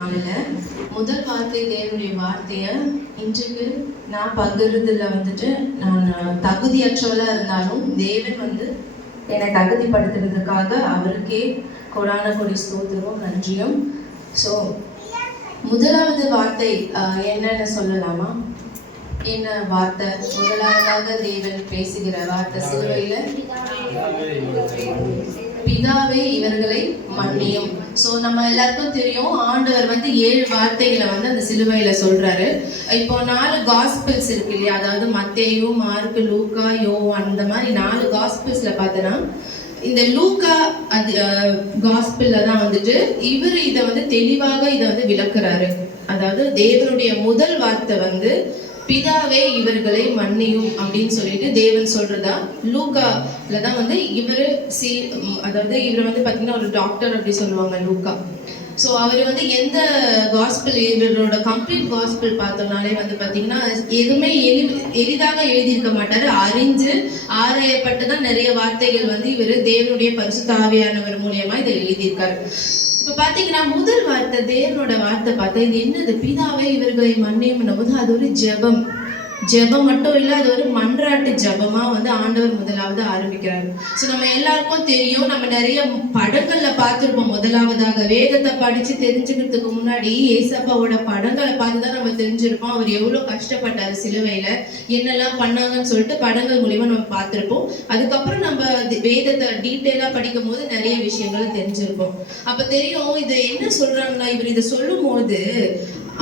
முதல் வார்த்தை தேவனுடைய வார்த்தையை இன்றைக்கு நான் பகிர்றதுல வந்துட்டு நான் தகுதியற்றவளா இருந்தாலும் தேவன் என்னை தகுதிப்படுத்துறதுக்காக அவருக்கே கொடான கொடி ஸ்தோத்திரம் நன்றியும். ஸோ முதலாவது வார்த்தை என்னன்னு சொல்லலாமா? என்ன வார்த்தை? முதலாவதாக தேவன் பேசுகிற வார்த்தை சிலுவையில பிதாவே இவர்களை மன்னியும். ஸோ நம்ம எல்லாருக்கும் தெரியும், ஆண்டவர் 7 வார்த்தைகளை அந்த சிலுவையில சொல்றாரு. இப்போ 4 காஸ்பிள்ஸ் இருக்கு இல்லையா, அதாவது மத்தேயு, மார்க்கு, லூக்கா, யோவான், அந்த மாதிரி 4 காஸ்பிள்ஸ்ல பார்த்தோன்னா இந்த லூக்கா காஸ்பிள்ல தான் இவர் இதை தெளிவாக இதை விளக்குறாரு. அதாவது தேவனுடைய முதல் வார்த்தை பிதாவே இவர்களை மன்னியும் அப்படின்னு சொல்லிட்டு தேவன் சொல்றதா. லூக்கால தான் இவரு அதாவது இவர் பார்த்தீங்கன்னா ஒரு டாக்டர் அப்படி சொல்லுவாங்க லூக்கா. ஸோ அவர் எந்த காஸ்பிள், இவரோட கம்ப்ளீட் காஸ்பிள் பார்த்தோம்னாலே பார்த்தீங்கன்னா எதுவுமே எளிதாக எழுதியிருக்க மாட்டாரு. அறிஞ்சு ஆராயப்பட்டு தான் நிறைய வார்த்தைகள் இவர் தேவனுடைய பரிசுத்த ஆவியானவர் மூலியமா இதை எழுதியிருக்காரு. இப்ப பாத்தீங்கன்னா முதல் வார்த்தை தேவனோட வார்த்தை பார்த்தா இது என்னது? பிதாவே இவர்களை மன்னியும் போது அது ஒரு ஜெபம் மட்டும் இல்ல, அது ஒரு மன்றாட்டு ஜெபமா ஆண்டவர் முதலாவது ஆரம்பிக்கிறாரு. ஸோ நம்ம எல்லாருக்கும் தெரியும், நம்ம நிறைய படங்கள்ல பார்த்துருப்போம். முதலாவதாக வேதத்தை படிச்சு தெரிஞ்சுக்கிறதுக்கு முன்னாடி ஏசப்பாவோட படங்களை பார்த்துதான் நம்ம தெரிஞ்சிருப்போம் அவர் எவ்வளவு கஷ்டப்பட்டாரு சிலுவையில, என்னெல்லாம் பண்ணாங்கன்னு சொல்லிட்டு படங்கள் மூலியமா நம்ம பார்த்திருப்போம். அதுக்கப்புறம் நம்ம வேதத்தை டீட்டெயிலா படிக்கும் போது நிறைய விஷயங்களை தெரிஞ்சிருப்போம். அப்ப தெரியும் இது என்ன சொல்றாங்கன்னா, இவர் இதை சொல்லும் போது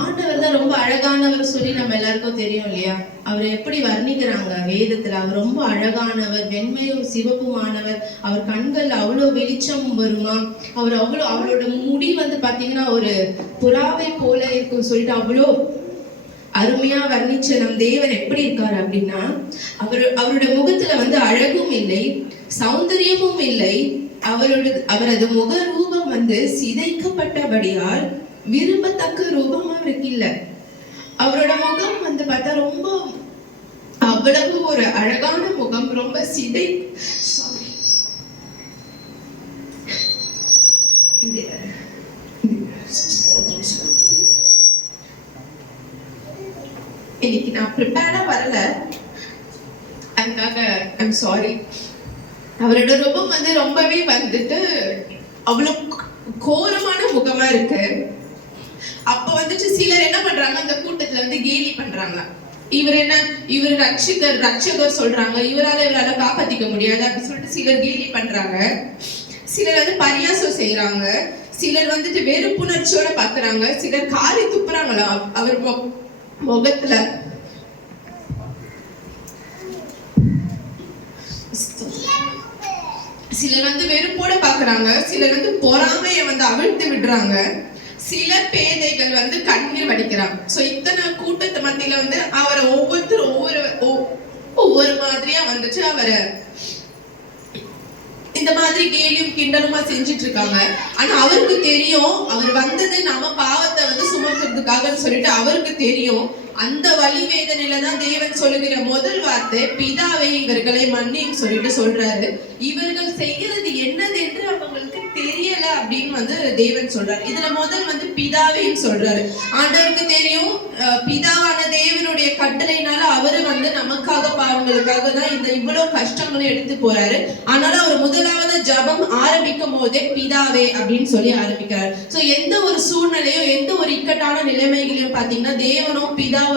ஆண்டவர் தான் ரொம்ப அழகானவர் சொல்லி நம்ம எல்லாருக்கும் தெரியும் இல்லையா. அவர் எப்படி வர்ணிக்கிறாங்க வேதத்துல, அவர் ரொம்ப அழகானவர், வெண்மையும் சிவப்புமானவர், அவர் கண்கள் அவ்வளோ வெளிச்சம் வருமா, அவரோட முடி பாத்தீங்கன்னா ஒரு புறாவை போல இருக்கும் சொல்லிட்டு அவ்வளோ அருமையா வர்ணிச்ச நம் தேவன் எப்படி இருக்காரு அப்படின்னா, அவரோட முகத்துல அழகும் இல்லை, சௌந்தரியமும் இல்லை, அவரது முக ரூபம் சிதைக்கப்பட்டபடியால் விரும்பத்தக்க ரூபமா இருக்கு இல்ல. அவரோட முகம் பார்த்தா ரொம்ப அவ்வளவு ஒரு அழகான முகம், ரொம்ப இன்னைக்கு நான் ப்ரிப்பேர்டா வரல, அதுக்காக ஐம் சாரி. அவரோட ரூபம் ரொம்பவே அவ்வளவு கோரமான முகமா இருக்கு. அப்ப சிலர் என்ன பண்றாங்க, அந்த கூட்டத்துல கேலி பண்றாங்க. இவர் ரட்சகர் சொல்றாங்க, இவரால காப்பாத்திக்க முடியாது அப்படின்னு சொல்லிட்டு சிலர் கேலி பண்றாங்க. சிலர் பரியாசம் செய்யறாங்க, சிலர் வெறுப்புணர்ச்சியோட பாக்குறாங்க, சிலர் காரி துப்புறாங்களா அவர் முகத்துல. சிலர் வெறுப்போட பாக்குறாங்க, சிலர் பொறாமைய அவிழ்த்து விடுறாங்க, சில பேதைகள் கண்ணீர் வடிக்கிறாங்க. சோ இத்தனை கூட்டத்து மத்தியில அவரை ஒவ்வொருத்தரும் ஒவ்வொரு மாதிரியா அவரை இந்த மாதிரி கேலியும் கிண்டலுமா செஞ்சிட்டு இருக்காங்க. ஆனா அவருக்கு தெரியும், அவர் வந்தது நம்ம பாவத்தை சுமக்கிறதுக்காக சொல்லிட்டு அவருக்கு தெரியும். அந்த வலி வேதனையில தான் தேவன் சொல்லுகிற முதல் வார்த்தை பிதாவே இவர்களை மன்னியும் சொல்லிட்டு சொல்றாரு. இவர்கள் செய்யறது என்னது என்று அவங்களுக்கு தெரியல அப்படின்னு தேவன் சொல்றாரு. இதுல முதல் பிதாவேன்னு சொல்றாரு. ஆண்டவருக்கு தெரியும் பிதாவான தேவனுடைய கட்டளையினால அவரு நமக்காக பாவங்களுக்காக தான் இந்த இவ்வளவு கஷ்டங்களை எடுத்து போறாரு. ஆனாலும் அவர் முதலாவது ஜபம் ஆரம்பிக்கும் போதே பிதாவே அப்படின்னு சொல்லி ஆரம்பிக்கிறார். சோ எந்த ஒரு சூழ்நிலையும் எந்த ஒரு இக்கட்டான நிலைமைகளையும் பாத்தீங்கன்னா தேவனும் பிதாவை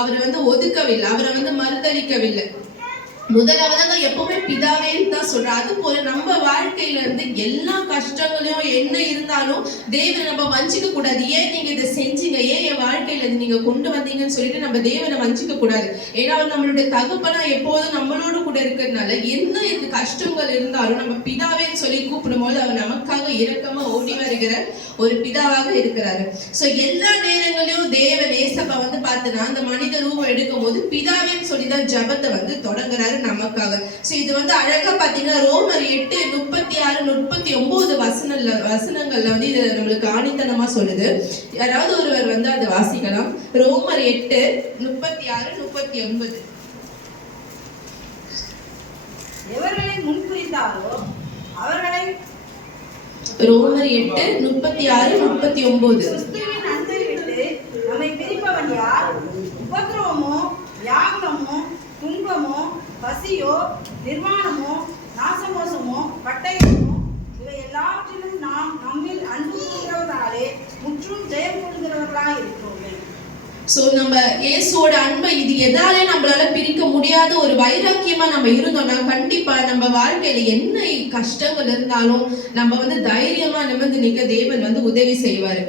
அவர் ஒதுக்கவில்லை, அவரை மறுதளிக்கவில்லை. முதலாவதாக எப்பவுமே பிதாவேன்னு தான் சொல்றாரு. அது போல நம்ம வாழ்க்கையில எல்லா கஷ்டங்களையும் என்ன இருந்தாலும் தேவனை நம்ம வஞ்சிக்க கூடாது. ஏன் நீங்க இதை செஞ்சீங்க, ஏன் என் வாழ்க்கையில நீங்க கொண்டு வந்தீங்கன்னு சொல்லிட்டு நம்ம தேவனை வஞ்சிக்க கூடாது. ஏன்னா அவர் நம்மளுடைய தகப்பனா எப்போதும் நம்மளோட கூட இருக்கிறதுனால என்ன கஷ்டங்கள் இருந்தாலும் நம்ம பிதாவேன்னு சொல்லி கூப்பிடும் போது அவர் நமக்காக இரக்கமா ஓடி வருகிற ஒரு பிதாவாக இருக்கிறாரு. சோ எல்லா நேரங்களிலும் தேவன் ஏசப்பா பார்த்தனா அந்த மனித ரூபம் எடுக்கும் போது பிதாவேன்னு சொல்லிதான் ஜபத்தை தொடங்குறாரு நமக்காக. சோ இது அழகா பாத்தீங்கன்னா ரோமர் 8:36-39 வசனங்கள்ல இது நம்மளுக்கு ஆணித்தனமா சொல்லுது. யாராவது ஒருவர் அதை வாசிக்கலாம். ரோமர் 8:36-39. எவர்களை முன்குறித்தாரோ அவர்களை ரோமர் 8:36-39. கிறிஸ்துவின் அன்பை விட்டு நம்மை பிரிப்பவன் யார்? உபத்திரவமோ, வியாகுலமோ, துன்பமோ, பசியோ, நிர்வாணமோ, நாசமோசமோ, பட்டயமோ, இவை எல்லாவற்றிலும் நாம் நம்மில் அன்பு கூறுகிறவர்களாலே முற்றும் ஜெயம் கொள்கிறவர்களாய் இருக்கிறோமே. சோ நம்ம இயேசுவோட அன்பை இது எதாலே நம்மளால பிரிக்க முடியாத ஒரு வைராக்கியமா நம்ம இருந்தோம்னா கண்டிப்பா நம்ம வாழ்க்கையில என்ன கஷ்டங்கள் இருந்தாலும் நம்ம தைரியமா நிமிர்ந்து நிக்க தேவன் உதவி செய்வாரு.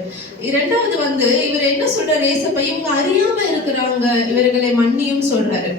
இரண்டாவது இவர் என்ன சொல்றாரு, ஏசப்பா இவங்க அறியாம இருக்கிறாங்க, இவர்களை மன்னியும் சொல்றாரு.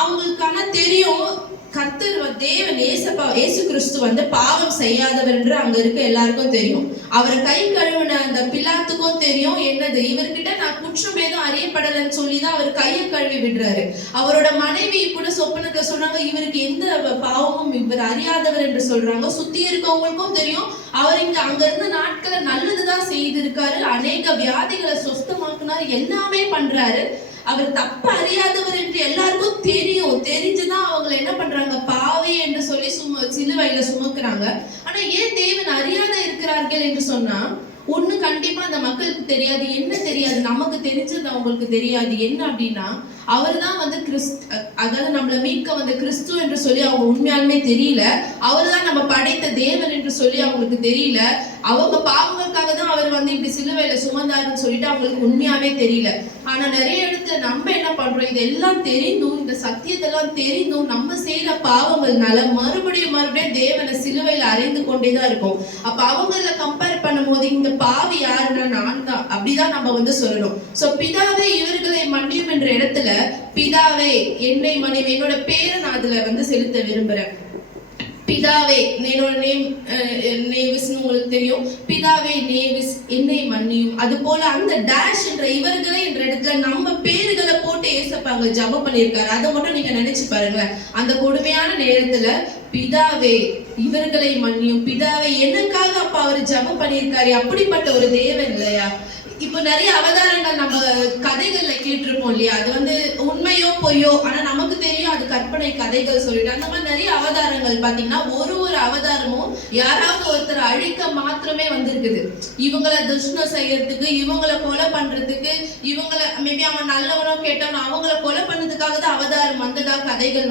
அவங்களுக்கான தெரியும் கர்த்தர் தேவன் இயேசு கிறிஸ்து பாவம் செய்யாதவர் என்று அங்க இருக்க எல்லாருக்கும் தெரியும். அவரை கை கழுவின அந்த பிலாத்துக்கும் தெரியும் என்னது இவர்கிட்ட நான் குற்றம் ஏதும் அறியப்படலன்னு சொல்லிதான் அவர் கையை கழுவி விடுறாரு. அவரோட மனைவி கூட சொப்பனத்துல சொன்னாங்க இவருக்கு எந்த பாவமும் இவர் அறியாதவர் என்று சொல்றாங்க. சுத்தி இருக்கவங்களுக்கும் தெரியும் அவர் அங்க இருந்த நாட்களை நல்லதுதான் செய்திருக்காரு, அநேக வியாதிகளை சொஸ்தமாக்குனாரு, எல்லாமே பண்றாரு. அவர் தப்பு அறியாதவர் என்று எல்லாருக்கும் தெரியும். தெரிஞ்சுதான் அவங்க என்ன பண்றாங்க, பாவி என்று சொல்லி சிலுவையில சுமக்குறாங்க. ஆனா ஏன் தேவன் அறியாத இருக்கிறார்கள் என்று சொன்னா ஒண்ணு கண்டிப்பா அந்த மக்களுக்கு தெரியாது. என்ன தெரியாது? நமக்கு தெரிஞ்சது அவங்களுக்கு தெரியாது. என்ன அப்படின்னா அவர் தான் அதாவது நம்மளை மீட்க கிறிஸ்து என்று சொல்லி அவங்க உண்மையாலுமே தெரியல. அவர் தான் நம்ம படைத்த தேவன் என்று சொல்லி அவங்களுக்கு தெரியல. அவங்க பாவங்களுக்காக தான் அவர் இப்படி சிலுவையில சுமந்தாருன்னு சொல்லிட்டு அவங்களுக்கு உண்மையாவே தெரியல. ஆனா நிறைய இடத்துல நம்ம என்ன பண்றோம், இதெல்லாம் தெரிந்தும் இந்த சத்தியத்தெல்லாம் தெரிந்தும் நம்ம செய்யற பாவங்கள்னால மறுபடியும் தேவனை சிலுவையில அறைந்து கொண்டேதான் இருக்கும். அப்ப அவங்கள கம்பேர் பண்ணும் போது இந்த பாவி யாருன்னா நான் தான், அப்படிதான் நம்ம சொல்லணும். சோ பிதாவே இவர்களை மன்னியும் என்ற இடத்துல பிதாவே என்னை மன்னியும், என்னோட பேரை நான் அதுல செலுத்த விரும்புறேன். பிதாவே, என்னோட நேம் நேவிஸ் உங்களுக்கு தெரியும். பிதாவே நேவிஸ் என்னை மன்னியும். அது போல அந்த டேஷ் என்ற இவர்களை என்ற இடத்துல நம்ம பேர்களை போட்டு ஏசப்பாங்க ஜபம் பண்ணியிருக்காரு. அதை மட்டும் நீங்க நினைச்சு பாருங்களேன். அந்த கொடுமையான நேரத்துல பிதாவே இவர்களை மன்னியும், பிதாவே எனக்காக அப்பா அவர் ஜபம் பண்ணியிருக்காரு. அப்படிப்பட்ட ஒரு தேவன் இல்லையா? இப்போ நிறைய அவதாரங்கள் நம்ம கதைகள்ல கேட்டிருப்போம் இல்லையா? அது உண்மையோ பொய்யோ, ஆனா நமக்கு தெரியும் அது கற்பனை கதைகள் சொல்லிட்டு. அந்த மாதிரி நிறைய அவதாரங்கள் பாத்தீங்கன்னா ஒரு அவதாரமும் யாராவது ஒருத்தர் அழிக்க மாத்திரமே வந்திருக்குது. இவங்களை துஷ்டம் செய்யறதுக்கு, இவங்களை கொலை பண்றதுக்கு, இவங்களை மேபி அவன் நல்லவனோ கேட்டவனோ அவங்களை கொலை பண்ணதுக்காக தான் அவதாரம் வந்ததா கதைகள்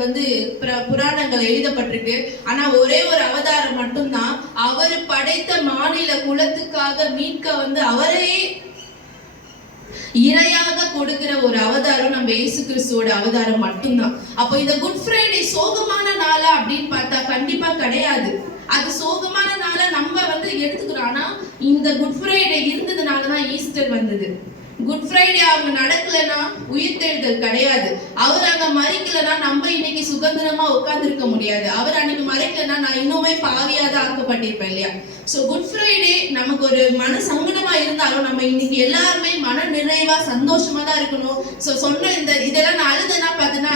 புராணங்கள் எழுதப்பட்டிருக்கு. ஆனா ஒரே ஒரு அவதாரம் மட்டும்தான் அவர் படைத்த மாநில குலத்துக்காக மீட்க அவரே இரையாக கொடுக்கிற ஒரு அவதாரம் நம்ம இயேசு கிறிஸ்துவோட அவதாரம் மட்டும்தான். அப்போ இந்த குட் ஃப்ரைடே சோகமான நாளா அப்படின்னு பார்த்தா கண்டிப்பா கிடையாது. அது சோகமான நாளா நம்ம எடுத்துக்கிறோம். ஆனா இந்த குட் ஃப்ரைடே இருந்ததுனாலதான் ஈஸ்டர் வந்தது. குட் ஃப்ரைடே அவங்க நடக்கலன்னா உயிர்த்தெழுதல் கிடையாது. அவர் அங்க மறிக்கலன்னா நம்ம இன்னைக்கு சுதந்திரமா உட்கார்ந்து இருக்க முடியாது. அவர் அன்னைக்கு மறைக்கலன்னா நான் இன்னுமே பாவியாதான் ஆக்கப்பட்டிருப்பேன் இல்லையா? சோ குட் ஃப்ரைடே நமக்கு ஒரு மன சங்கடமா இருந்தாலும் நம்ம இன்னைக்கு எல்லாருமே மன நிறைவா சந்தோஷமா தான் இருக்கணும். சோ சொன்ன இதெல்லாம் நான் அழுதுனா பார்த்தீங்கன்னா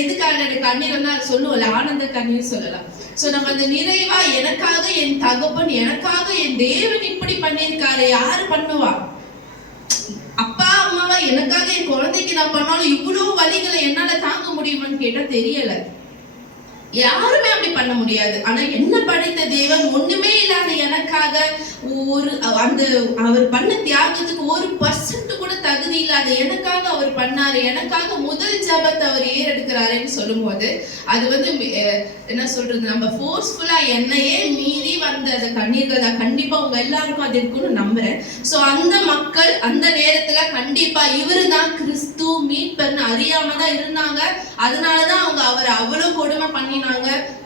எதுக்காக எனக்கு கண்ணீர்னா சொல்லுவோம்ல, ஆனந்த கண்ணீர் சொல்லலாம். சோ நம்ம அந்த நிறைவா எனக்காக என் தகப்பன், எனக்காக என் தேவன் இப்படி பண்ணியிருக்காரு, யாரு பண்ணுவா? அப்பா அம்மாவா எனக்காக என் குழந்தைக்கு நான் பண்ணாலும் இவ்வளவு வலிகளை என்னால தாங்க முடியுமான்னு கேட்டா தெரியல. யாருமே அப்படி பண்ண முடியாது. ஆனா என்ன படைத்த தேவன் ஒண்ணுமே இல்லாத எனக்காக அந்த அவர் பண்ண தியாகத்துக்கு 1% கூட தகுதி இல்லாத எனக்காக அவர் பண்ணாரு. எனக்காக முதல் ஜபத்தை அவர் ஏறெடுக்கிறாருன்னு சொல்லும் போது அது என்ன சொல்றது, நம்ம ஃபோர்ஸ்ஃபுல்லா என்னையே மீறி வந்த அந்த கண்ணீர்கள் தான். கண்டிப்பா உங்க எல்லாருக்கும் அது இருக்குன்னு நம்புறேன். சோ அந்த மக்கள் அந்த நேரத்துல கண்டிப்பா இவரு தான் கிறிஸ்து மீட்பர்னு அறியாம தான் இருந்தாங்க. அதனாலதான் அவங்க அவரை அவ்வளவு கொடுமை பண்ணி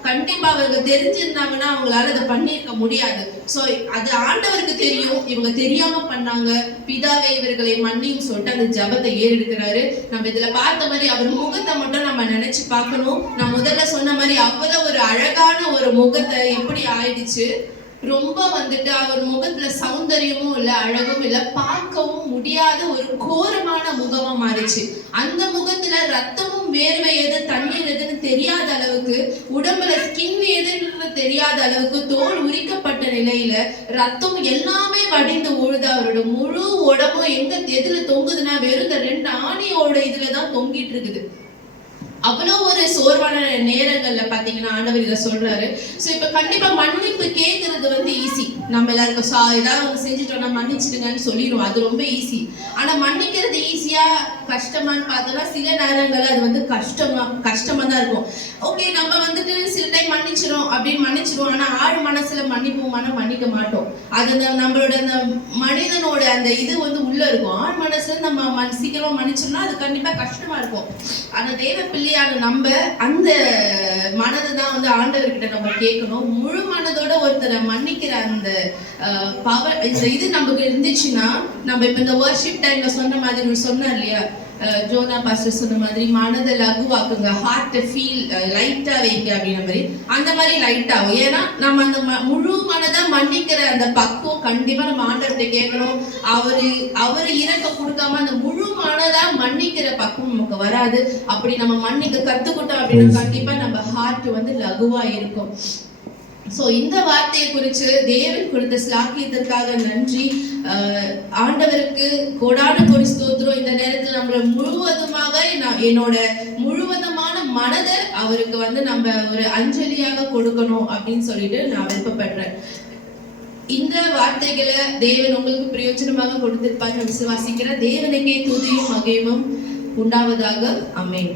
கண்டிப்பா அவங்க தெரிஞ்சிருந்தாங்கன்னா அவங்களால அதை பண்ணிருக்க முடியாது. சோ அது ஆண்டவருக்கு தெரியும், இவங்க தெரியாம பண்ணாங்க. பிதாவே இவர்களை மன்னியும் சொல்லிட்டு அந்த ஜபத்தை ஏறெடுக்கிறாரு. நம்ம இதுல பார்த்த மாதிரி அவர் முகத்தை மட்டும் நம்ம நினைச்சு பார்க்கணும். நான் முதல்ல சொன்ன மாதிரி அவ்வளவு ஒரு அழகான ஒரு முகத்தை எப்படி ஆயிடுச்சு. ரொம்ப அவர் முகத்துல சௌந்தரியமும் இல்ல, அழகும் இல்ல, பார்க்கவும் முடியாத ஒரு கோரமான முகமா மாறிச்சு. அந்த முகத்துல ரத்தமும் வேர்வை எது தண்ணீர் எதுன்னு தெரியாத அளவுக்கு, உடம்புல ஸ்கின் எதுன்னு தெரியாத அளவுக்கு, தோல் உரிக்கப்பட்ட நிலையில ரத்தம் எல்லாமே வடிந்து ஓடுது. அவரோட முழு உடம்பும் எதுல தொங்குதுன்னா வெறும் 2 ஆணியோட இதுலதான் தொங்கிட்டு இருக்குது. அவ்வளோ ஒரு சோர்வான நேரங்கள்ல பாத்தீங்கன்னா ஆண்டவர் இதை சொல்றாரு. ஸோ இப்ப கண்டிப்பா மன்னிப்பு கேட்கறது வந்து ஈஸி. நம்ம எல்லாருக்கும் ஏதாவது ஒன்று செஞ்சுட்டோம்னா மன்னிச்சிடுங்கன்னு சொல்லிடுவோம், அது ரொம்ப ஈஸி. ஆனா மன்னிக்கிறது ஈஸியா கஷ்டமான்னு பார்த்தோம்னா சில நேரங்கள்ல அது வந்து கஷ்டமா தான் இருக்கும். ஓகே, நம்ம வந்துட்டு சில டைம் மன்னிச்சிடும் அப்படின்னு மன்னிச்சிடுவோம், ஆனா ஆழ் மனசுல மன்னிப்போமானா மன்னிக்க மாட்டோம். அது நம்மளோட அந்த மனிதனோட அந்த இது வந்து உள்ள இருக்கும். ஆழ் மனசுல நம்ம சீக்கிரமா மன்னிச்சோம்னா அது கண்டிப்பா கஷ்டமா இருக்கும். ஆனா தேவ பிள்ளையான நம்ம அந்த மனதை தான் வந்து ஆண்டவர்கிட்ட நம்ம கேட்கணும். முழு மனதோட ஒருத்தரை மன்னிக்கிற அந்த பவர், இந்த இது நமக்கு இருந்துச்சுன்னா, நம்ம இப்ப இந்த வர்ஷிப் டைம்ல சொன்ன மாதிரி சொன்னார் இல்லையா, ஜோனா பாஸ்டர் சொன்ன மாதிரி மனதை லகுவாக்குங்க, ஹார்ட்டை ஃபீல் லைட்டா வைங்க அப்படின்ற மாதிரி, அந்த மாதிரி லைட் ஆகும். ஏன்னா நம்ம அந்த முழு மனதை மன்னிக்கிற அந்த பக்குவம் கண்டிப்பா நம்ம ஆண்டவர்கிட்ட கேட்கணும். அவரு இறக்க கொடுக்காம அந்த முழு மனதா மன்னிக்கிற பக்குவம் நமக்கு வராது. அப்படி நம்ம மன்னிக்க கத்துக்கிட்டோம் அப்படின்னா கண்டிப்பா நம்ம ஹார்ட் வந்து லகுவா இருக்கும். சோ இந்த வார்த்தையை குறித்து தேவன் கொடுத்த ஸ்லாக்கியத்திற்காக நன்றி. ஆண்டவருக்கு கோடான கோடி ஸ்தோத்திரம். இந்த நேரத்தில் நம்மள முழுவதுமாக என்னோட முழுவதுமான மனதை அவருக்கு வந்து நம்ம ஒரு அஞ்சலியாக கொடுக்கணும் அப்படின்னு சொல்லிட்டு நான் விருப்பப்படுறேன். இந்த வார்த்தைகளை தேவன் உங்களுக்கு பிரயோஜனமாக கொடுத்திருப்பாங்க விசுவாசிக்கிற. தேவனுக்கே துதியும் மகிமையும் உண்டாவதாக. ஆமென்.